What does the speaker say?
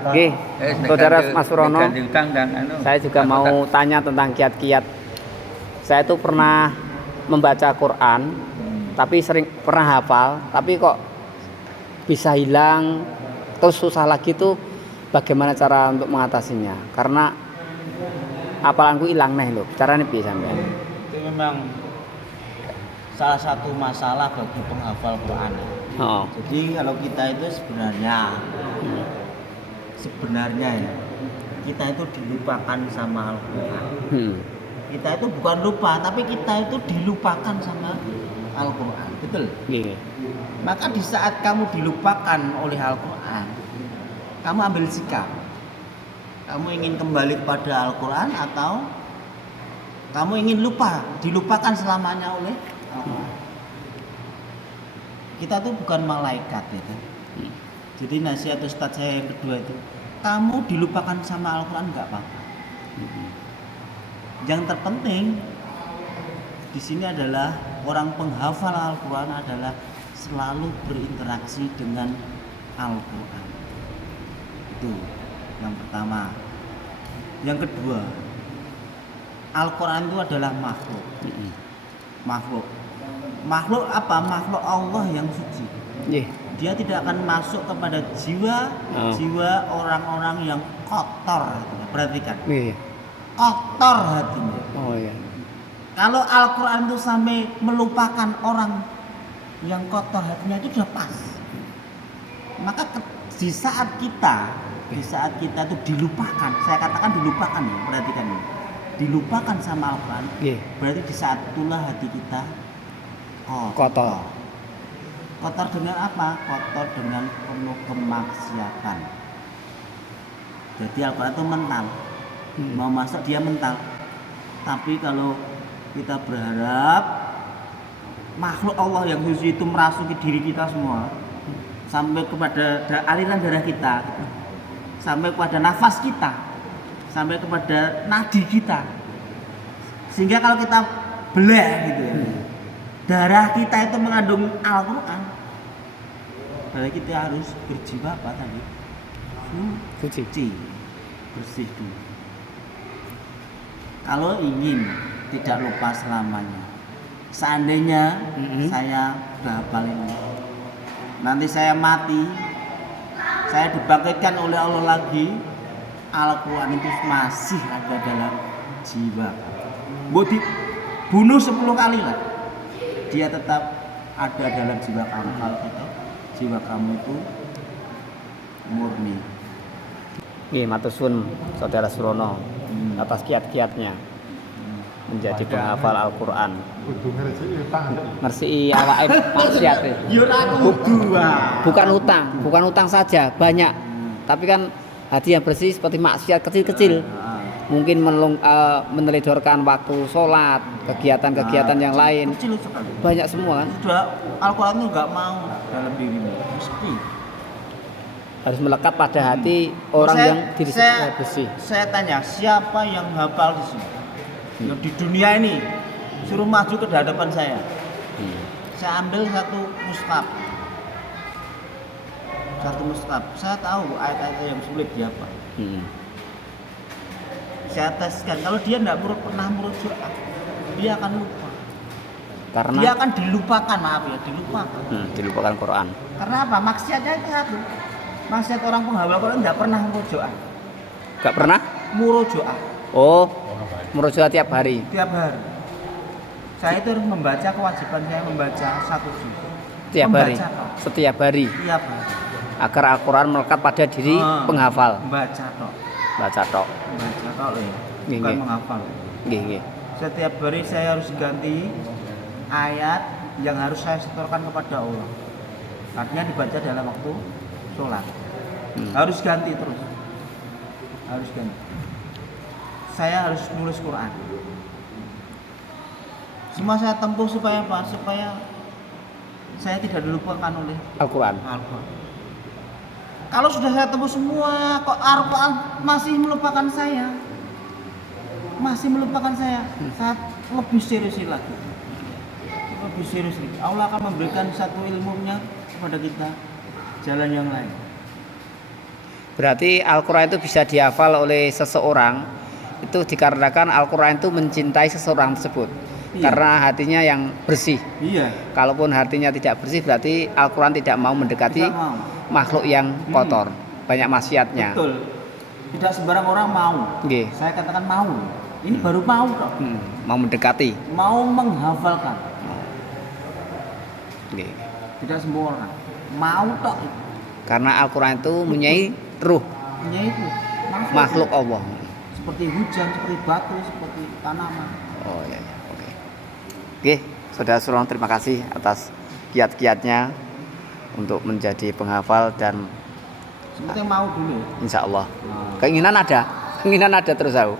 Oke, saudara Mas Surono, saya juga mau utang. tanya tentang kiat-kiat. Saya tuh pernah membaca Quran, tapi sering pernah hafal, tapi kok bisa hilang, terus susah lagi tuh. Bagaimana cara untuk mengatasinya? Karena hafalanku hilang nih loh. Caranya bisa sampai. Itu memang salah satu masalah bagi penghafal Quran. Oh. Jadi kalau kita itu sebenarnya ya, kita itu dilupakan sama Al-Quran. Kita itu bukan lupa, tapi kita itu dilupakan sama Al-Quran. Betul? Iya. Maka di saat kamu dilupakan oleh Al-Quran, kamu ambil sikap. Kamu ingin kembali kepada Al-Quran atau kamu ingin dilupakan selamanya oleh Al-Quran. Kita tuh bukan malaikat itu. Jadi nasihat Ustadz saya yang kedua itu, kamu dilupakan sama Al-Quran nggak apa-apa. Yang terpenting di sini adalah orang penghafal Al-Quran adalah selalu berinteraksi dengan Al-Quran. Itu yang pertama. Yang kedua, Al-Quran itu adalah makhluk. Makhluk apa? Makhluk Allah yang suci. Dia tidak akan masuk kepada jiwa orang-orang yang kotor. Perhatikan. Kotor hatinya. Oh iya. Kalau Al-Quran itu sampai melupakan orang yang kotor hatinya, itu sudah pas. Maka di saat kita itu dilupakan, saya katakan dilupakan ya, perhatikan ini. Dilupakan sama Al-Quran, berarti di saat itulah hati kita kotor. Kotor dengan apa? Kotor dengan penuh kemaksiatan. Jadi Al-Quran itu mental. Mau masuk dia mental. Tapi kalau kita berharap makhluk Allah yang suci itu merasuki diri kita semua, sampai kepada aliran darah kita, sampai kepada nafas kita, sampai kepada nadi kita, sehingga kalau kita belah gitu ya, darah kita itu mengandung Al-Quran, berarti kita harus berjiwa apa tadi? Suci, bersih dulu. Kalau ingin tidak lupa selamanya, seandainya saya udah hafal ini, nanti saya mati, saya dibangkitkan oleh Allah lagi, Al-Quran itu masih ada dalam jiwa. Mau dibunuh 10 kali lah, dia tetap ada dalam jiwa kamu. Kalau itu jiwa kamu itu murni. Matur suwun saudara Surono atas kiat-kiatnya menjadi penghafal Al-Quran. Ngersiki awake maksiat. Bukan utang saja, banyak. Tapi kan hati yang bersih seperti maksiat kecil-kecil. Mungkin meneledorkan waktu sholat, kegiatan-kegiatan yang lain. Banyak semua kan. Sudah Al-Quran itu nggak mau dalam dirimu, mesti harus melekat pada hati orang yang diri bersih. Saya tanya, siapa yang hafal di sini? Yang di dunia ini suruh maju ke hadapan saya. Saya ambil satu mushaf. Saya tahu ayat-ayat yang sulit dia apa. Saya teskan, kalau dia tidak pernah merujuk, dia akan lupa. Karena dia akan dilupakan, dilupakan Quran. Karena apa? Maksiatnya itu satu. Maksiat orang penghafal Quran tidak pernah merujuk. Gak pernah? Murojoah. Oh, murojoah tiap hari. Tiap hari. Saya itu harus membaca, kewajiban saya membaca 1 juz. Setiap hari. Tiap hari. Agar Al-Quran melekat pada diri penghafal. Baca tok ya. Bukan menghafal. Setiap hari saya harus ganti ayat yang harus saya setorkan kepada Allah. Artinya dibaca dalam waktu sholat. Harus ganti terus. Saya harus nulis Quran. Semua saya tempuh supaya apa? Supaya saya tidak dilupakan oleh Al-Quran. Kalau sudah saya tempuh semua, kok Al-Quran masih melupakan saya, saya lebih serius lagi. Allah akan memberikan satu ilmunya kepada kita, jalan yang lain. Berarti Al-Quran itu bisa dihafal oleh seseorang itu dikarenakan Al-Quran itu mencintai seseorang tersebut. Iya. Karena hatinya yang bersih. Iya. Kalaupun hatinya tidak bersih berarti Al-Quran tidak mau mendekati Tidak mau. makhluk yang kotor, banyak maksiatnya. Betul. Tidak sembarang orang mau. Nggih. Saya katakan mau. Ini baru mau kok. Mau mendekati. Mau menghafalkan. Nggih. Tidak semua orang mau tok. Karena Al-Quran itu mempunyai ruh Hanya itu. makhluk Allah. Seperti hujan, seperti batu, seperti tanaman. Oh ya, oke. Oke, Saudara Surong, terima kasih atas kiat-kiatnya untuk menjadi penghafal dan Seperti mau dulu. insya Allah Nah. keinginan ada terus aku.